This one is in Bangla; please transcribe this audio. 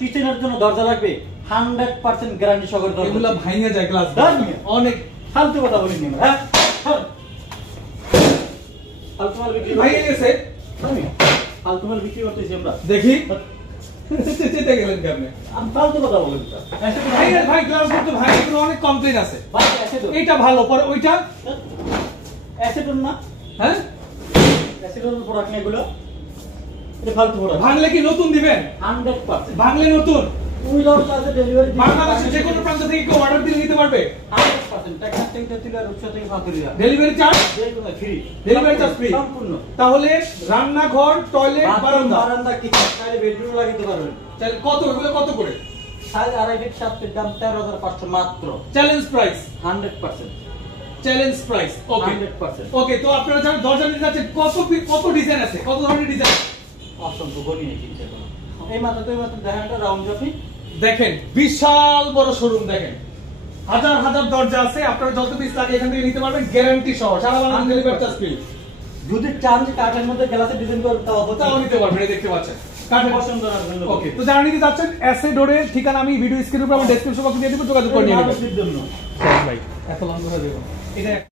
কিচেনের জন্য দরজা লাগবে 100% গ্যারান্টি সহকারে দরজা। এগুলা ভাঙিয়ে যায় গ্লাস অনেক ফালতু কথা বলিনি আমরা। হ্যাঁ ফালতু মাল বিক্রি ভাঙিয়ে গেছে। ফালতু মাল বিক্রি করতেছি আমরা। দেখি চেতে গেলেন কেমনে? আমি ফালতু কথা বলি না। ভাই ভাই গ্লাস তো ভাই এগুলো অনেক কমপ্লেইন আছে। ভাই অ্যাসিডন এইটা ভালো পর ওইটা অ্যাসিডন না? হ্যাঁ অ্যাসিডন প্রোডাক্ট না এগুলো। এটা ফালতু প্রোডাক্ট। ভাঙলে কি নতুন দিবেন? 100%। ভাঙলে নতুন উইদাউট চার্জে ডেলিভারি দিই। বাংলাদেশের যে কোনো প্রান্ত থেকে কেউ অর্ডার দিলে নিতে পারবে 100%। টেকনাফ থেকে তেতুলিয়া রূপসা থেকে Faturia. Delivery charge free. Delivery charge free সম্পূর্ণ। তাহলে রান্নাঘর টয়লেট বারান্দা বারান্দা কিচেন চাইলে বেডরুম লাগাতে পারবেন। তাহলে কত এগুলো কত করে? সাইজ 2.5 ফিট 7 ফিট দাম 13,500 মাত্র। Challenge price 100%। Challenge price okay 100%। ওকে তো আপনারা জানেন দরজা নিতে যাচ্ছেন কত ডিজাইন আছে কত ধরনের ডিজাইন অসংখ্য গণিয়ে কিনতে পারো। এই মাত্র তো এই মাত্র দেখেন একটা রাউন্ড জপি। দেখেন বিশাল বড় শোরুম দেখেন হাজার হাজার দরজা আছে আপনারা যত পিস লাগে এখান থেকে নিতে পারবেন গ্যারান্টি সহ সারা বাংলাদেশ ডেলিভারি চার্জ ফ্রি যদি চান যে কাঠের মধ্যে গ্লাসের ডিজাইন করতে তাও নিতে পারবেন এই দেখতে পাচ্ছেন কাঠের পছন্দ না হলে ওকে তো যারা নিতে যাচ্ছেন এসএ ডোরের ঠিকানা আমি ভিডিও স্ক্রিনের উপর আমার ডেসক্রিপশন বক্সে দিয়ে দিব যোগাযোগ করে নিয়ে নেবেন জন্য ভাই এত লম্বা হয়ে যাবে এটা